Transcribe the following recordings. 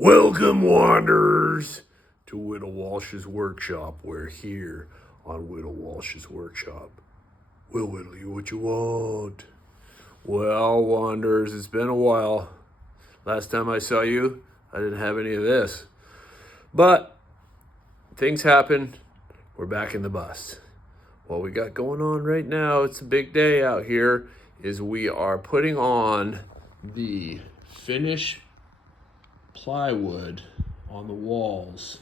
Welcome, wanderers, to Widow Walsh's workshop. We're here on Widow Walsh's workshop. We'll whittle you what you want. Well, wanderers, it's been a while. Last time I saw you, I didn't have any of this. But things happen. We're back in the bus. What we got going on right now, it's a big day out here, is we are putting on the finished plywood on the walls.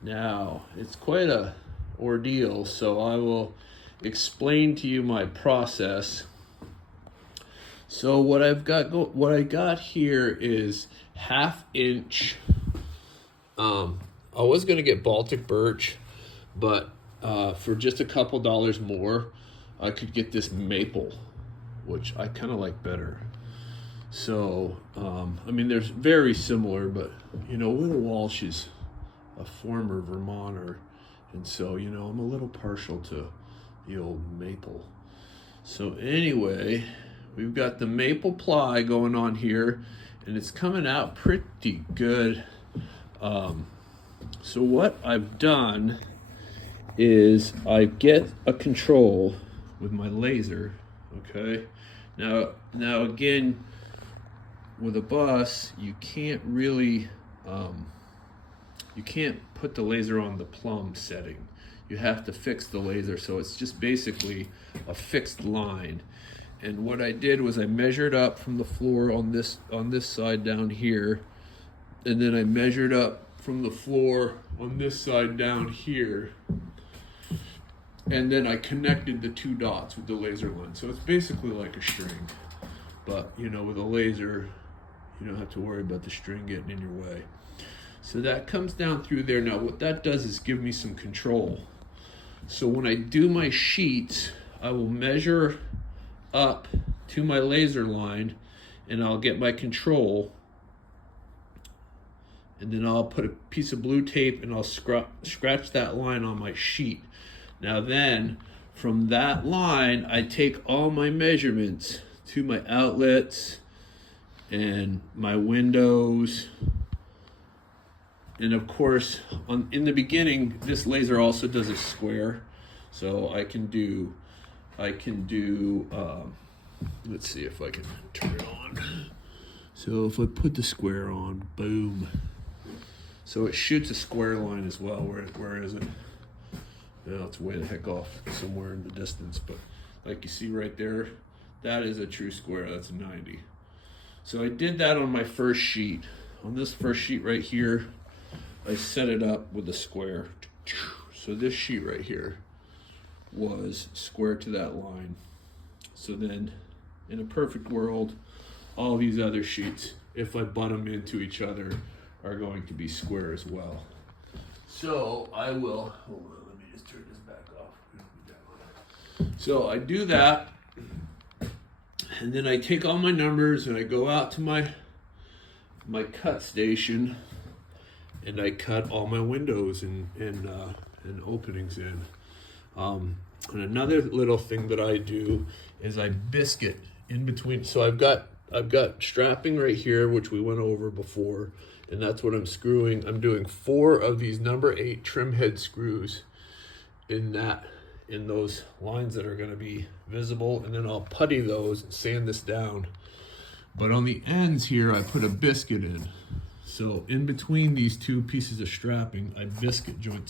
Now, it's quite a ordeal, so I will explain to you my process. So what I got here is 1/2 inch. I was gonna get Baltic birch, but for just a couple dollars more, I could get this maple, which I kind of like better. So, I mean, they're very similar, but, Widow Walsh is a former Vermonter, and so, I'm a little partial to the old maple. So anyway, we've got the maple ply going on here, and it's coming out pretty good. So what I've done is I get a control with my laser, okay? Now again, with a bus, you can't really, you can't put the laser on the plumb setting. You have to fix the laser, so it's just basically a fixed line. And what I did was I measured up from the floor on this side down here, and then I measured up from the floor on this side down here, and then I connected the two dots with the laser line. So it's basically like a string, but with a laser, you don't have to worry about the string getting in your way. So that comes down through there. Now what that does is give me some control. So when I do my sheets, I will measure up to my laser line, and I'll get my control, and then I'll put a piece of blue tape and I'll scratch that line on my sheet. Now then, from that line, I take all my measurements to my outlets and my windows. And of course, in the beginning, this laser also does a square. So I can do, let's see if I can turn it on. So if I put the square on, boom. So it shoots a square line as well. Where is it? Well, it's way the heck off somewhere in the distance, but like you see right there, that is a true square. That's a 90. So I did that on my first sheet. On this first sheet right here, I set it up with a square. So this sheet right here was square to that line. So then, in a perfect world, all these other sheets, if I butt them into each other, are going to be square as well. So I will, hold on, let me just turn this back off. So I do that, and then I take all my numbers and I go out to my cut station, and I cut all my windows and openings in. And another little thing that I do is I biscuit in between. So I've got strapping right here, which we went over before, and that's what I'm screwing. I'm doing 4 of these number 8 trim head screws in those lines that are going to be visible, and then I'll putty those and sand this down. But on the ends here, I put a biscuit in. So in between these two pieces of strapping, I biscuit joint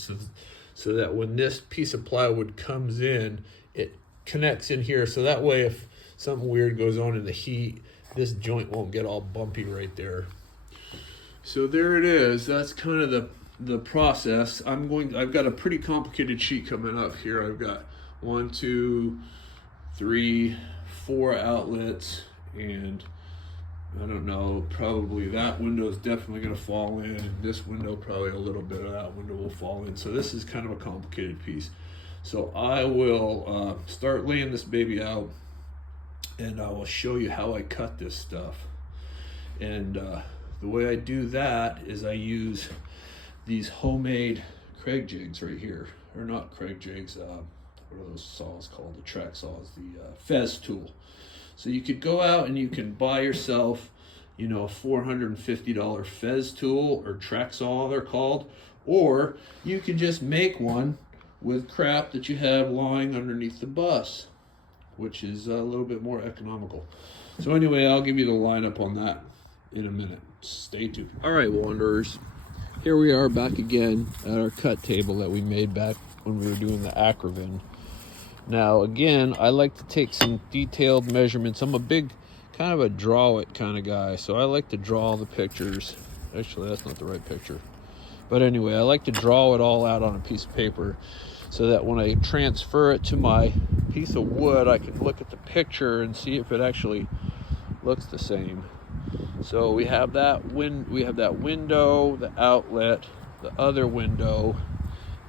so that when this piece of plywood comes in, it connects in here. So that way, if something weird goes on in the heat, this joint won't get all bumpy right there. So there it is. That's kind of the process. I've got a pretty complicated sheet coming up here. I've got 1, 2, 3, 4 outlets, and I don't know, probably that window is definitely going to fall in, and this window, probably a little bit of that window will fall in. So this is kind of a complicated piece. So I will start laying this baby out, and I will show you how I cut this stuff. And the way I do that is I use these homemade Craig jigs right here, or not Craig jigs, what are those saws called? The track saws, the Fez tool. So you could go out and you can buy yourself, you know, a $450 Fez tool or track saw they're called, or you can just make one with crap that you have lying underneath the bus, which is a little bit more economical. So anyway, I'll give you the lineup on that in a minute. Stay tuned. All right, Wanderers. Here we are back again at our cut table that we made back when we were doing the Acrovan. Now, again, I like to take some detailed measurements. I'm a big, kind of a draw it kind of guy, so I like to draw the pictures. Actually, that's not the right picture. But anyway, I like to draw it all out on a piece of paper so that when I transfer it to my piece of wood, I can look at the picture and see if it actually looks the same. So we have that window, the outlet, the other window,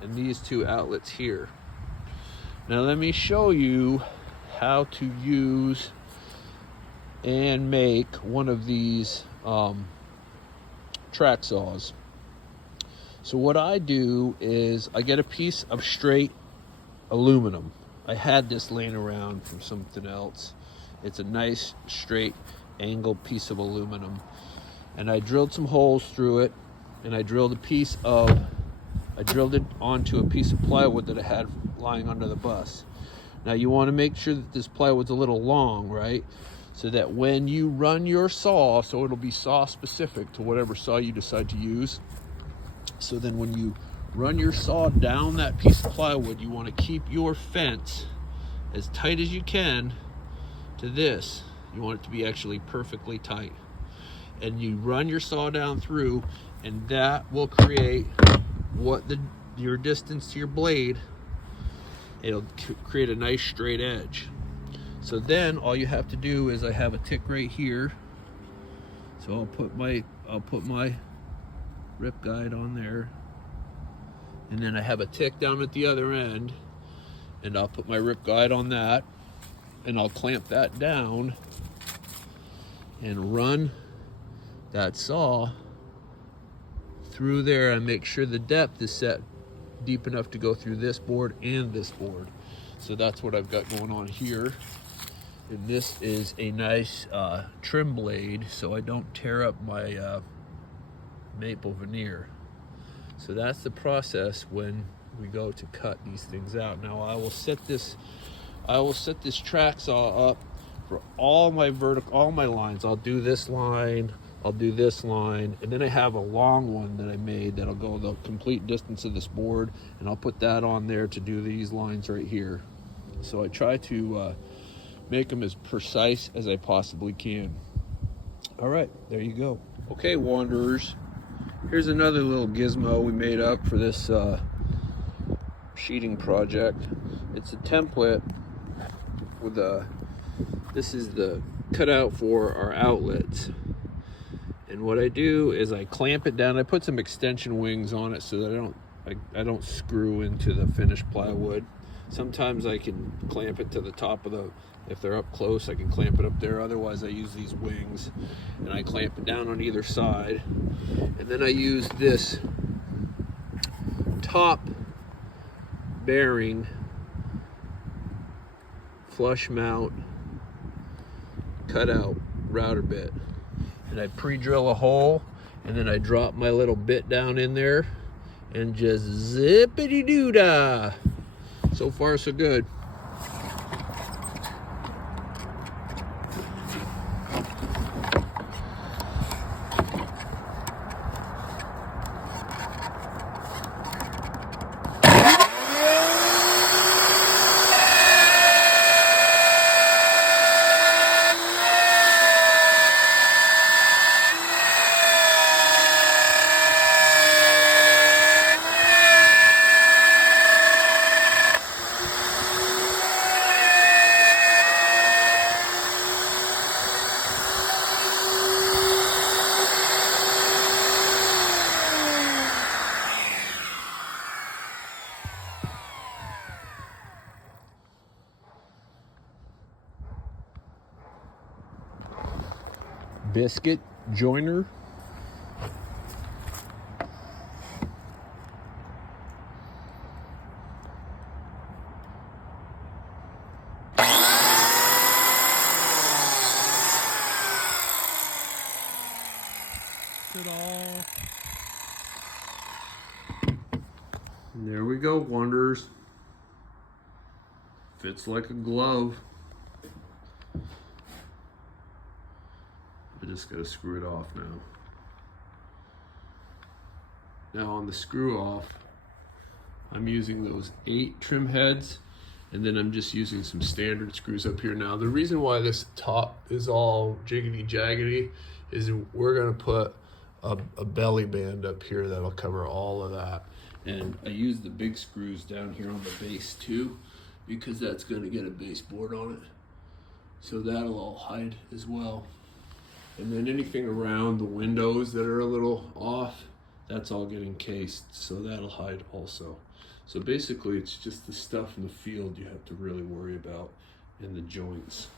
and these two outlets here. Now let me show you how to use and make one of these track saws. So what I do is I get a piece of straight aluminum. I had this laying around from something else. It's a nice straight angled piece of aluminum, and I drilled some holes through it, and I drilled it onto a piece of plywood that I had lying under the bus. Now you want to make sure that this plywood's a little long, right? So that when you run your saw, so it'll be saw specific to whatever saw you decide to use. So then when you run your saw down that piece of plywood, you want to keep your fence as tight as you can to this. You want it to be actually perfectly tight. And you run your saw down through, and that will create your distance to your blade. It'll create a nice straight edge. So then all you have to do is, I have a tick right here. So I'll put my rip guide on there. And then I have a tick down at the other end, and I'll put my rip guide on that, and I'll clamp that down and run that saw through there and make sure the depth is set deep enough to go through this board and this board. So that's what I've got going on here. And this is a nice trim blade, so I don't tear up my maple veneer. So that's the process when we go to cut these things out. Now I will set this track saw up for all my lines. I'll do this line, I'll do this line, and then I have a long one that I made that'll go the complete distance of this board, and I'll put that on there to do these lines right here. So I try to make them as precise as I possibly can. All right, there you go. Okay, Wanderers, here's another little gizmo we made up for this sheeting project. It's a template with this is the cutout for our outlets. And what I do is I clamp it down. I put some extension wings on it so that I don't screw into the finished plywood. Sometimes I can clamp it to the top of if they're up close, I can clamp it up there. Otherwise, I use these wings and I clamp it down on either side. And then I use this top bearing flush mount cutout router bit. And I pre-drill a hole, and then I drop my little bit down in there and just zippity-doo-dah. So far, so good. Biscuit joiner. Fits like a glove. I just gotta screw it off now. Now on the screw off, I'm using those 8 trim heads, and then I'm just using some standard screws up here. Now the reason why this top is all jiggity jaggedy is we're gonna put a belly band up here that'll cover all of that. And I use the big screws down here on the base too, because that's gonna get a baseboard on it. So that'll all hide as well. And then anything around the windows that are a little off, that's all getting cased, so that'll hide also. So basically it's just the stuff in the field you have to really worry about in the joints.